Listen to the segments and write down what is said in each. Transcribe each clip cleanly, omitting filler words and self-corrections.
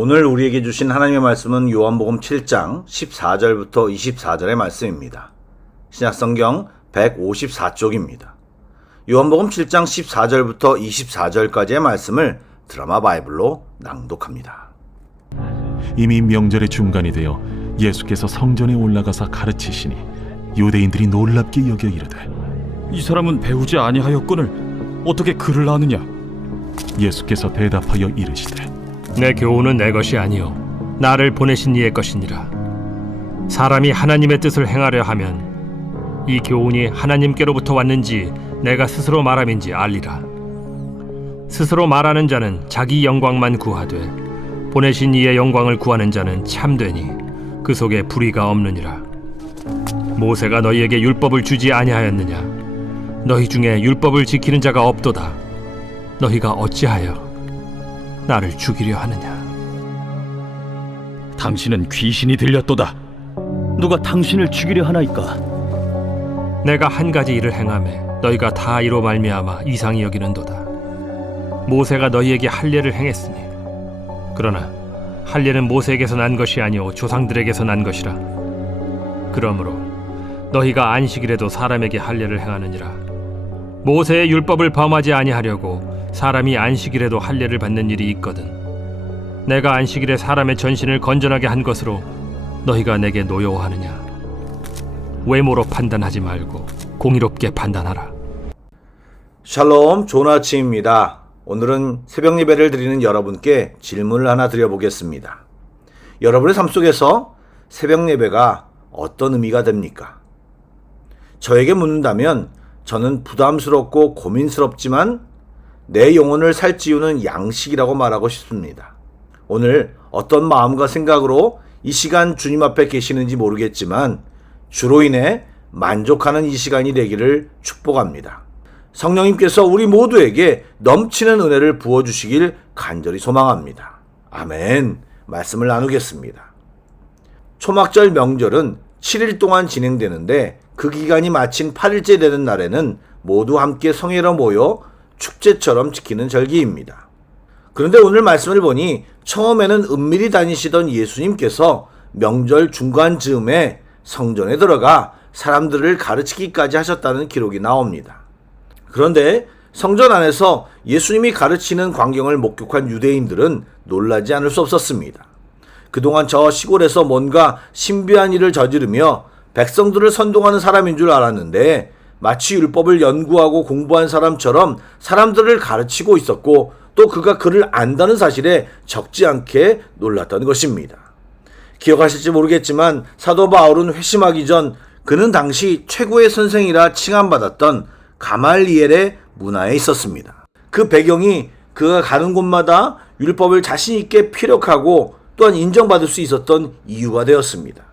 오늘 우리에게 주신 하나님의 말씀은 요한복음 7장 14절부터 24절의 말씀입니다. 신약성경 154쪽입니다. 요한복음 7장 14절부터 24절까지의 말씀을 드라마 바이블로 낭독합니다. 이미 명절의 중간이 되어 예수께서 성전에 올라가사 가르치시니 유대인들이 놀랍게 여겨 이르되 이 사람은 배우지 아니하였거늘 어떻게 글을 아느냐? 예수께서 대답하여 이르시되 내 교훈은 내 것이 아니요 나를 보내신 이의 것이니라. 사람이 하나님의 뜻을 행하려 하면 이 교훈이 하나님께로부터 왔는지 내가 스스로 말함인지 알리라. 스스로 말하는 자는 자기 영광만 구하되 보내신 이의 영광을 구하는 자는 참되니 그 속에 불의가 없느니라. 모세가 너희에게 율법을 주지 아니하였느냐? 너희 중에 율법을 지키는 자가 없도다. 너희가 어찌하여 나를 죽이려 하느냐? 당신은 귀신이 들렸도다. 누가 당신을 죽이려 하나이까? 내가 한 가지 일을 행하매 너희가 다 이로 말미암아 이상히 여기는도다. 모세가 너희에게 할례를 행했으니 그러나 할례는 모세에게서 난 것이 아니오 조상들에게서 난 것이라. 그러므로 너희가 안식일에도 사람에게 할례를 행하느니라. 모세의 율법을 범하지 아니하려고 사람이 안식일에도 할례를 받는 일이 있거든. 내가 안식일에 사람의 전신을 건전하게 한 것으로 너희가 내게 노여워하느냐? 외모로 판단하지 말고 공의롭게 판단하라. 샬롬, 좋은 아침입니다. 오늘은 새벽 예배를 드리는 여러분께 질문을 하나 드려보겠습니다. 여러분의 삶 속에서 새벽 예배가 어떤 의미가 됩니까? 저에게 묻는다면 저는 부담스럽고 고민스럽지만 내 영혼을 살찌우는 양식이라고 말하고 싶습니다. 오늘 어떤 마음과 생각으로 이 시간 주님 앞에 계시는지 모르겠지만 주로 인해 만족하는 이 시간이 되기를 축복합니다. 성령님께서 우리 모두에게 넘치는 은혜를 부어주시길 간절히 소망합니다. 아멘. 말씀을 나누겠습니다. 초막절 명절은 7일 동안 진행되는데 그 기간이 마친 8일째 되는 날에는 모두 함께 성회로 모여 축제처럼 지키는 절기입니다. 그런데 오늘 말씀을 보니 처음에는 은밀히 다니시던 예수님께서 명절 중간 즈음에 성전에 들어가 사람들을 가르치기까지 하셨다는 기록이 나옵니다. 그런데 성전 안에서 예수님이 가르치는 광경을 목격한 유대인들은 놀라지 않을 수 없었습니다. 그동안 저 시골에서 뭔가 신비한 일을 저지르며 백성들을 선동하는 사람인 줄 알았는데 마치 율법을 연구하고 공부한 사람처럼 사람들을 가르치고 있었고 또 그가 그를 안다는 사실에 적지 않게 놀랐던 것입니다. 기억하실지 모르겠지만 사도 바울은 회심하기 전 그는 당시 최고의 선생이라 칭함받았던 가말리엘의 문화에 있었습니다. 그 배경이 그가 가는 곳마다 율법을 자신 있게 피력하고 또한 인정받을 수 있었던 이유가 되었습니다.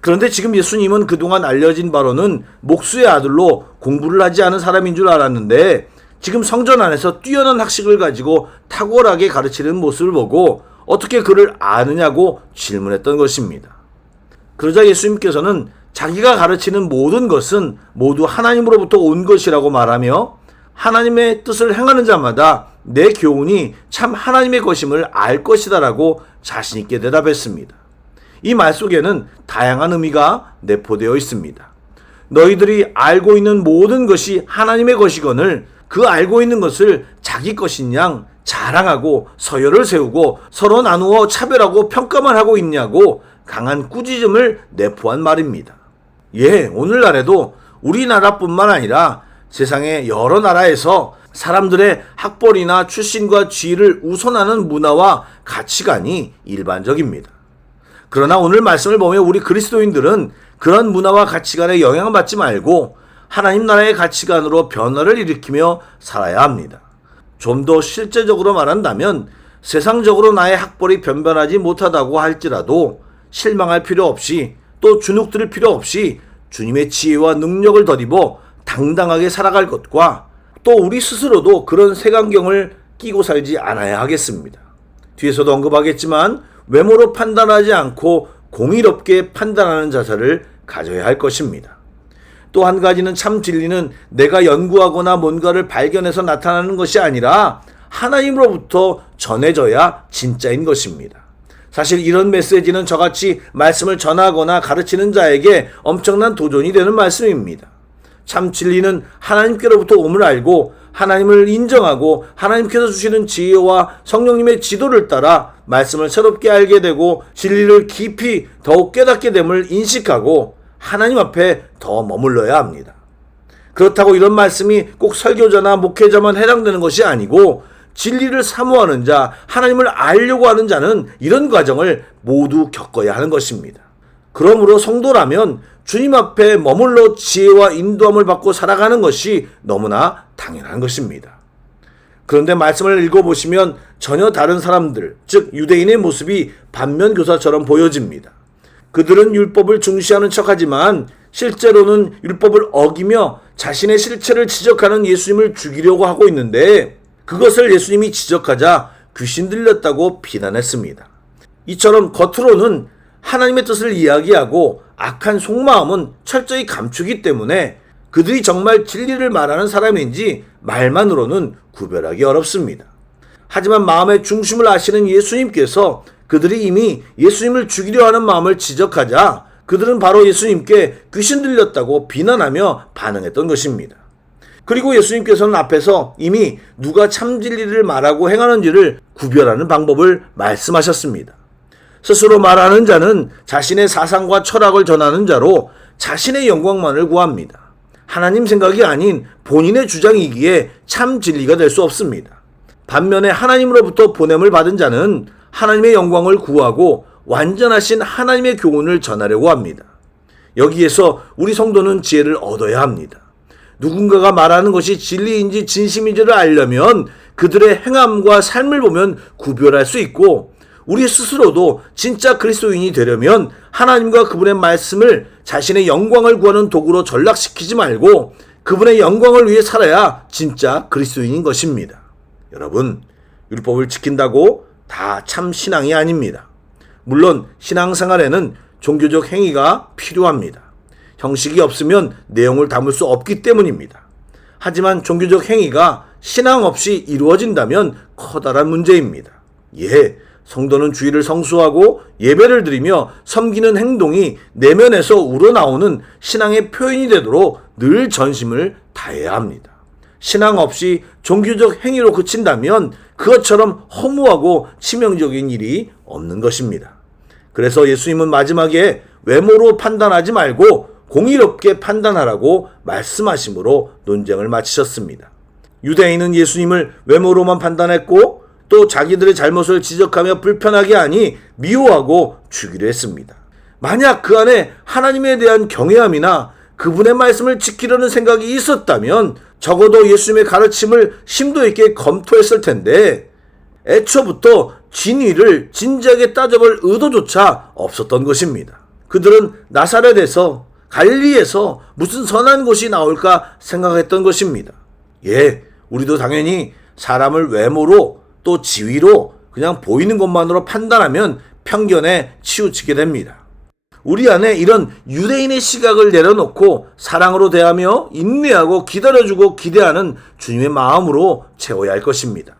그런데 지금 예수님은 그동안 알려진 바로는 목수의 아들로 공부를 하지 않은 사람인 줄 알았는데 지금 성전 안에서 뛰어난 학식을 가지고 탁월하게 가르치는 모습을 보고 어떻게 그를 아느냐고 질문했던 것입니다. 그러자 예수님께서는 자기가 가르치는 모든 것은 모두 하나님으로부터 온 것이라고 말하며 하나님의 뜻을 행하는 자마다 내 교훈이 참 하나님의 것임을 알 것이다라고 자신 있게 대답했습니다. 이 말 속에는 다양한 의미가 내포되어 있습니다. 너희들이 알고 있는 모든 것이 하나님의 것이거늘 그 알고 있는 것을 자기 것인 양 자랑하고 서열을 세우고 서로 나누어 차별하고 평가만 하고 있냐고 강한 꾸짖음을 내포한 말입니다. 오늘날에도 우리나라뿐만 아니라 세상의 여러 나라에서 사람들의 학벌이나 출신과 지위를 우선하는 문화와 가치관이 일반적입니다. 그러나 오늘 말씀을 보면 우리 그리스도인들은 그런 문화와 가치관에 영향을 받지 말고 하나님 나라의 가치관으로 변화를 일으키며 살아야 합니다. 좀 더 실제적으로 말한다면 세상적으로 나의 학벌이 변변하지 못하다고 할지라도 실망할 필요 없이 또 주눅들 필요 없이 주님의 지혜와 능력을 덧입어 당당하게 살아갈 것과 또 우리 스스로도 그런 색안경을 끼고 살지 않아야 하겠습니다. 뒤에서도 언급하겠지만 외모로 판단하지 않고 공의롭게 판단하는 자세를 가져야 할 것입니다. 또 한 가지는 참 진리는 내가 연구하거나 뭔가를 발견해서 나타나는 것이 아니라 하나님으로부터 전해져야 진짜인 것입니다. 사실 이런 메시지는 저같이 말씀을 전하거나 가르치는 자에게 엄청난 도전이 되는 말씀입니다. 참 진리는 하나님께로부터 옴을 알고 하나님을 인정하고 하나님께서 주시는 지혜와 성령님의 지도를 따라 말씀을 새롭게 알게 되고 진리를 깊이 더욱 깨닫게 됨을 인식하고 하나님 앞에 더 머물러야 합니다. 그렇다고 이런 말씀이 꼭 설교자나 목회자만 해당되는 것이 아니고 진리를 사모하는 자, 하나님을 알려고 하는 자는 이런 과정을 모두 겪어야 하는 것입니다. 그러므로 성도라면 주님 앞에 머물러 지혜와 인도함을 받고 살아가는 것이 너무나 당연한 것입니다. 그런데 말씀을 읽어보시면 전혀 다른 사람들, 즉 유대인의 모습이 반면교사처럼 보여집니다. 그들은 율법을 중시하는 척하지만 실제로는 율법을 어기며 자신의 실체를 지적하는 예수님을 죽이려고 하고 있는데 그것을 예수님이 지적하자 귀신 들렸다고 비난했습니다. 이처럼 겉으로는 하나님의 뜻을 이야기하고 악한 속마음은 철저히 감추기 때문에 그들이 정말 진리를 말하는 사람인지 말만으로는 구별하기 어렵습니다. 하지만 마음의 중심을 아시는 예수님께서 그들이 이미 예수님을 죽이려 하는 마음을 지적하자 그들은 바로 예수님께 귀신 들렸다고 비난하며 반응했던 것입니다. 그리고 예수님께서는 앞에서 이미 누가 참 진리를 말하고 행하는지를 구별하는 방법을 말씀하셨습니다. 스스로 말하는 자는 자신의 사상과 철학을 전하는 자로 자신의 영광만을 구합니다. 하나님 생각이 아닌 본인의 주장이기에 참 진리가 될 수 없습니다. 반면에 하나님으로부터 보냄을 받은 자는 하나님의 영광을 구하고 완전하신 하나님의 교훈을 전하려고 합니다. 여기에서 우리 성도는 지혜를 얻어야 합니다. 누군가가 말하는 것이 진리인지 진심인지를 알려면 그들의 행함과 삶을 보면 구별할 수 있고 우리 스스로도 진짜 그리스도인이 되려면 하나님과 그분의 말씀을 자신의 영광을 구하는 도구로 전락시키지 말고 그분의 영광을 위해 살아야 진짜 그리스도인인 것입니다. 여러분, 율법을 지킨다고 다 참 신앙이 아닙니다. 물론 신앙생활에는 종교적 행위가 필요합니다. 형식이 없으면 내용을 담을 수 없기 때문입니다. 하지만 종교적 행위가 신앙 없이 이루어진다면 커다란 문제입니다. 성도는 주일을 성수하고 예배를 드리며 섬기는 행동이 내면에서 우러나오는 신앙의 표현이 되도록 늘 전심을 다해야 합니다. 신앙 없이 종교적 행위로 그친다면 그것처럼 허무하고 치명적인 일이 없는 것입니다. 그래서 예수님은 마지막에 외모로 판단하지 말고 공의롭게 판단하라고 말씀하심으로 논쟁을 마치셨습니다. 유대인은 예수님을 외모로만 판단했고 또 자기들의 잘못을 지적하며 불편하게 하니 미워하고 죽이려 했습니다. 만약 그 안에 하나님에 대한 경외함이나 그분의 말씀을 지키려는 생각이 있었다면 적어도 예수님의 가르침을 심도 있게 검토했을 텐데 애초부터 진위를 진지하게 따져볼 의도조차 없었던 것입니다. 그들은 나사렛에서 갈릴리에서 무슨 선한 것이 나올까 생각했던 것입니다. 우리도 당연히 사람을 외모로 또 지위로 그냥 보이는 것만으로 판단하면 편견에 치우치게 됩니다. 우리 안에 이런 유대인의 시각을 내려놓고 사랑으로 대하며 인내하고 기다려주고 기대하는 주님의 마음으로 채워야 할 것입니다.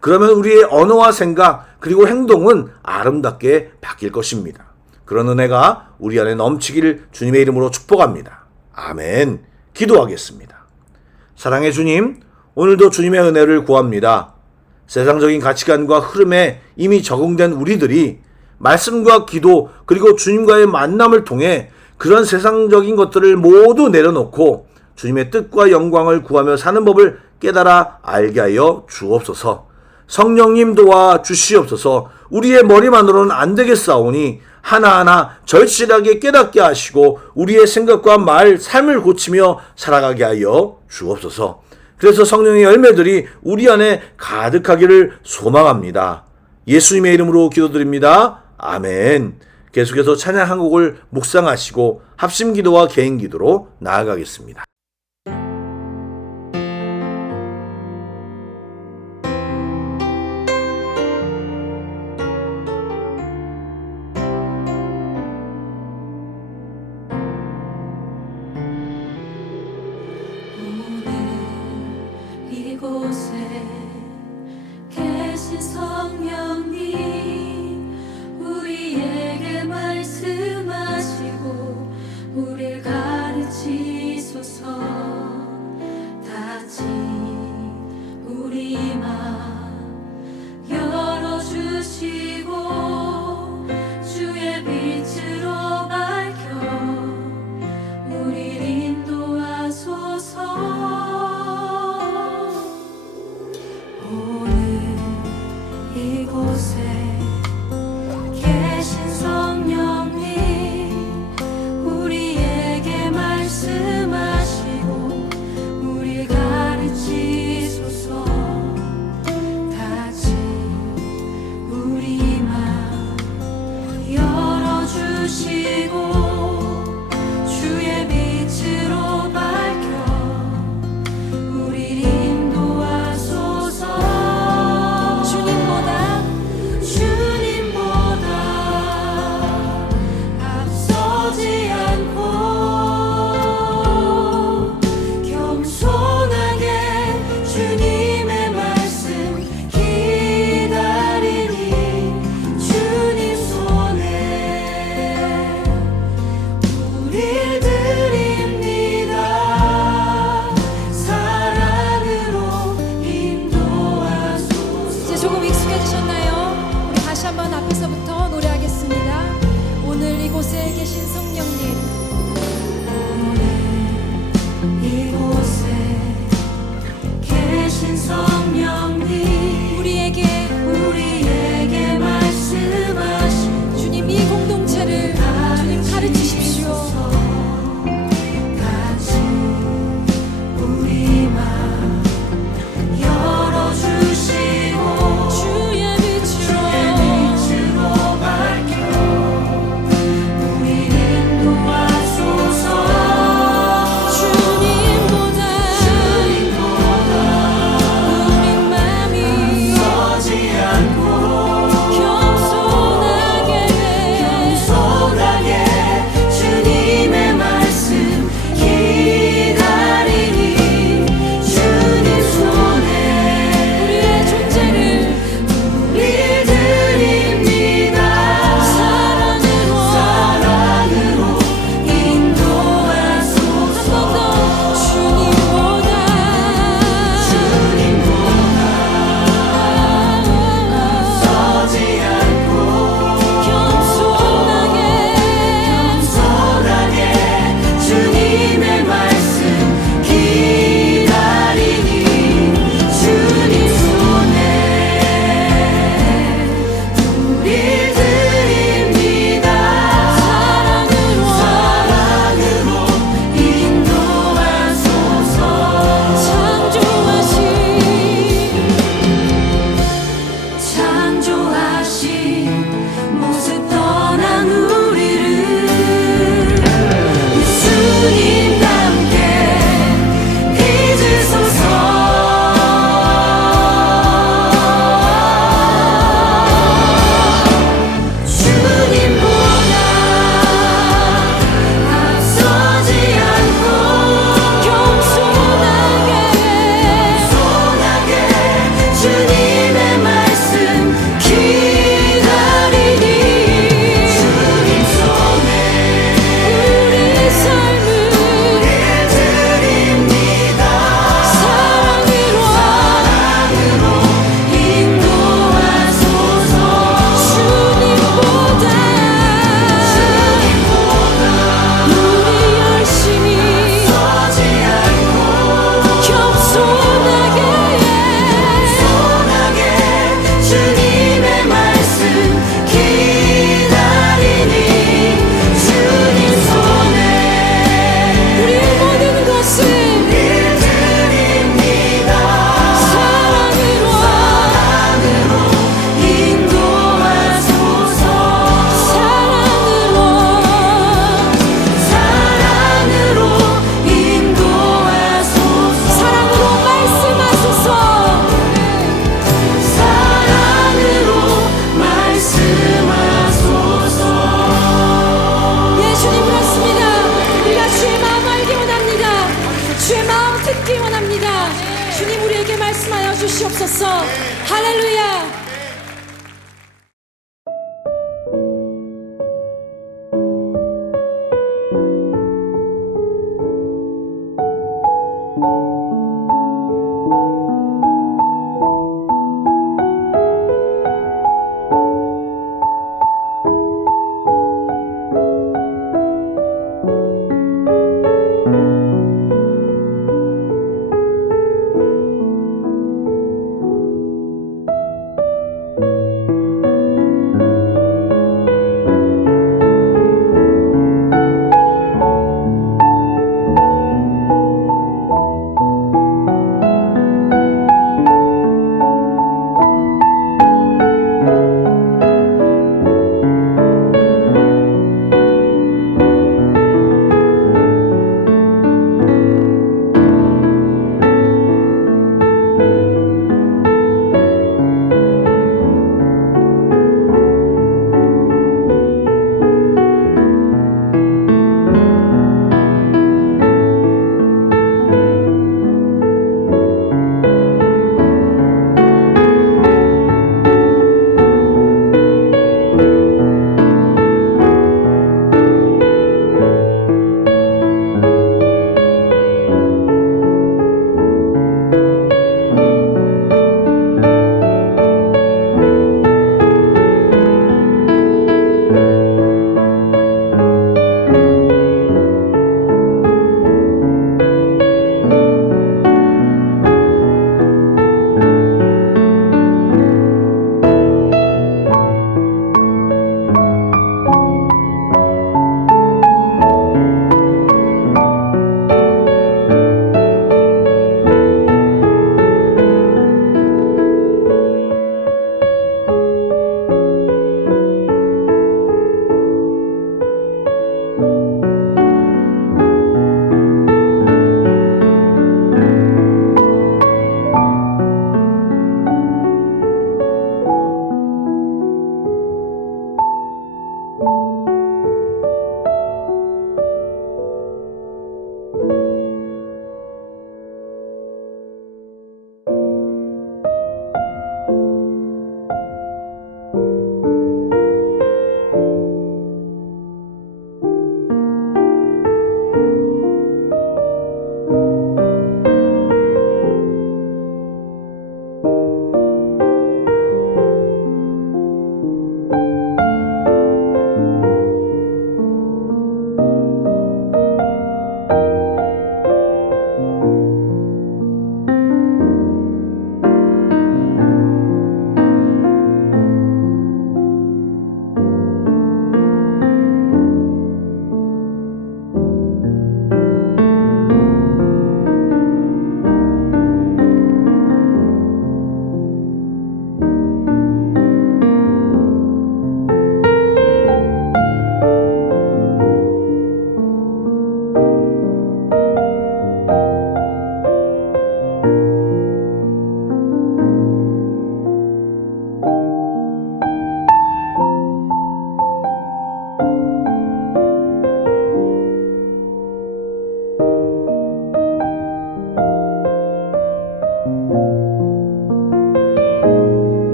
그러면 우리의 언어와 생각 그리고 행동은 아름답게 바뀔 것입니다. 그런 은혜가 우리 안에 넘치기를 주님의 이름으로 축복합니다. 아멘. 기도하겠습니다. 사랑의 주님, 오늘도 주님의 은혜를 구합니다. 세상적인 가치관과 흐름에 이미 적응된 우리들이 말씀과 기도 그리고 주님과의 만남을 통해 그런 세상적인 것들을 모두 내려놓고 주님의 뜻과 영광을 구하며 사는 법을 깨달아 알게 하여 주옵소서. 성령님 도와 주시옵소서. 우리의 머리만으로는 안 되겠사오니 하나하나 절실하게 깨닫게 하시고 우리의 생각과 말, 삶을 고치며 살아가게 하여 주옵소서. 그래서 성령의 열매들이 우리 안에 가득하기를 소망합니다. 예수님의 이름으로 기도드립니다. 아멘. 계속해서 찬양 한 곡을 묵상하시고 합심기도와 개인기도로 나아가겠습니다. 이곳에 계신 성령님 우리에게 말씀하시고 우릴 가르치소서. 다시 우리 맘 열어주시고 주의 빛으로 밝혀 우릴 인도하소서. 이곳에 계신 성령님 우리에게 말씀하시고 우리 가르치소서. 다시 우리 맘 열어주시고 주의 빛으로 밝혀 우리 인도하소서. 앞서지 않고 겸손하게 주님의 말씀 기다리니 주님 손에 우릴 드립니다. 사랑으로 인도하소서. 이제 조금 익숙해지셨나요? 우리 다시 한번 앞에서부터 노래하겠습니다. 오늘 이곳에 계신 성령님, 이곳에 계신 성령님 우리에게 말씀하시고 주님 이 공동체를 주님 가르치십시오. 다시 우리 맘 열어주시고 주의 빛으로 밝혀 주님보다 우리